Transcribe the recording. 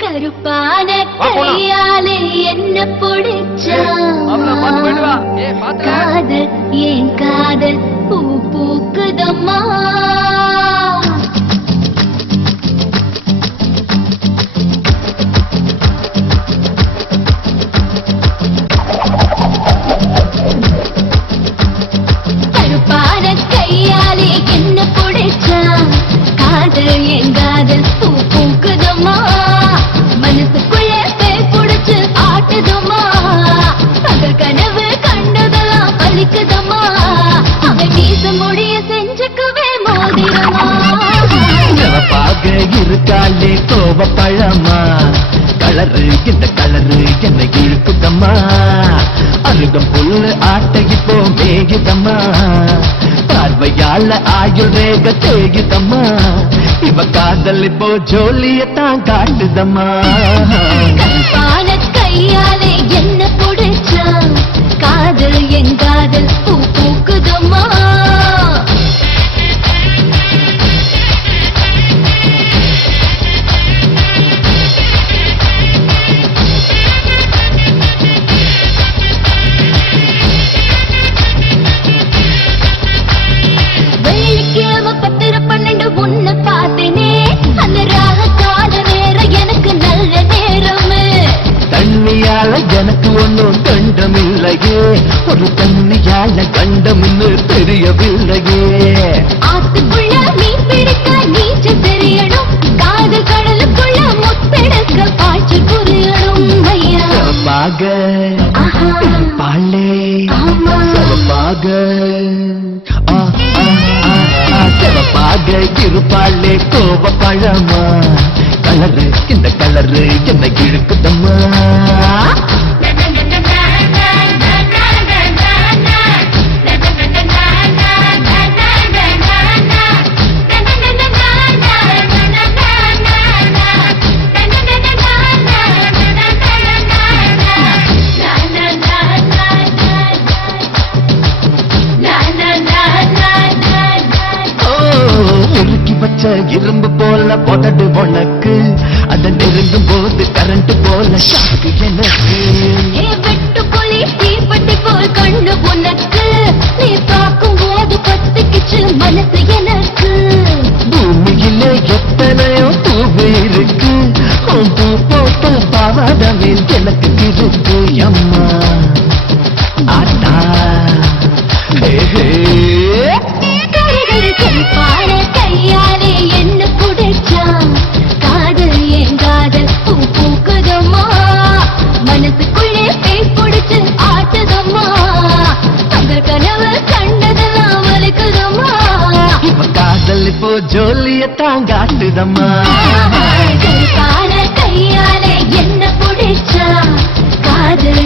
கருப்பான கையாலே என்ன பிடிச்சா காதல் ஏன் காதல் பூ பூக்குதம்மா கருப்பான கையாலே என்ன பிடிச்சா காதல் ஏன் காதல் பூ பூக்குதம்மா மனசுக்குள்ளே பேய் புடிச்சு ஆட்டுதம்மா பகல் கனவு கண்டதெல்லாம் பலிக்குதம்மா அவன் மீச முடிய செஞ்சுக்கவே மோதிரமா இருக்காலே கோவ பழமா கலரு இந்த கலரு என்ன இழுக்குதம்மா அருகம் புல்லு ஆட்டைக்கு போ மேகிதம்மா பார்வையால ஆயுள் ரேக தேகிதம்மா இவ காதல் இப்போ ஜோலியத்தான் காட்டுதம்மா கருப்பான கையாலே என்ன பிடிச்சா காதல் என் காதல் பூ பூக்குதம்மா வெள்ளிக்கிழமை 10-12 உன்னை பார்த்தேனே அந்த ராக கால நேரம் எனக்கு நல்ல நேரமே தண்ணியால எனக்கு ஒன்னும் கண்டமில்லையே ஒரு தண்ணியால கண்டமின்னு தெரியவில்லையே ஆத்துக்குள்ள மீன் பிடிக்க நீச்சல் தெரியணும் காதல் கடலுக்குள்ள முத்தெடுக்க பாய்ச்சல் புரியணும் ஐயா பாக பாலே பாக சிவப்பாக இருப்பாளே கோவ பழமா கலரு இந்த கலரு என்ன இழுக்குதம்மா உருக்கி வச்ச இரும்பு போல பொதடு உனக்கு அதை நெருங்கும் போது கரண்ட் போல ஷாக்கு எனக்கு வெட்டுக்குழி தீப்பட்டி போல் கண்டு உனக்கு நீ பார்க்கும் போது பத்துக்கிச்சு மனசு எனக்கு பூமியில எத்தனையோ பூவு இருக்கு பூ போட்ட பாவாடமே எனக்கு இருக்கு அம்மா ஆட்டா கருப்பான கையாலே என்ன பிடிச்சா காதல் என் காதல் பூ பூக்குதம்மா மனசுக்குள்ளே பேய் பிடிச்சு ஆட்டுதம்மா அந்த கனவு கண்டதெல்லாம் வலிக்குதம்மா இப்ப காதல் இப்போ ஜோலியத்தான் காட்டுதம்மா கருப்பான கையாலே என்ன பிடிச்சா காதல்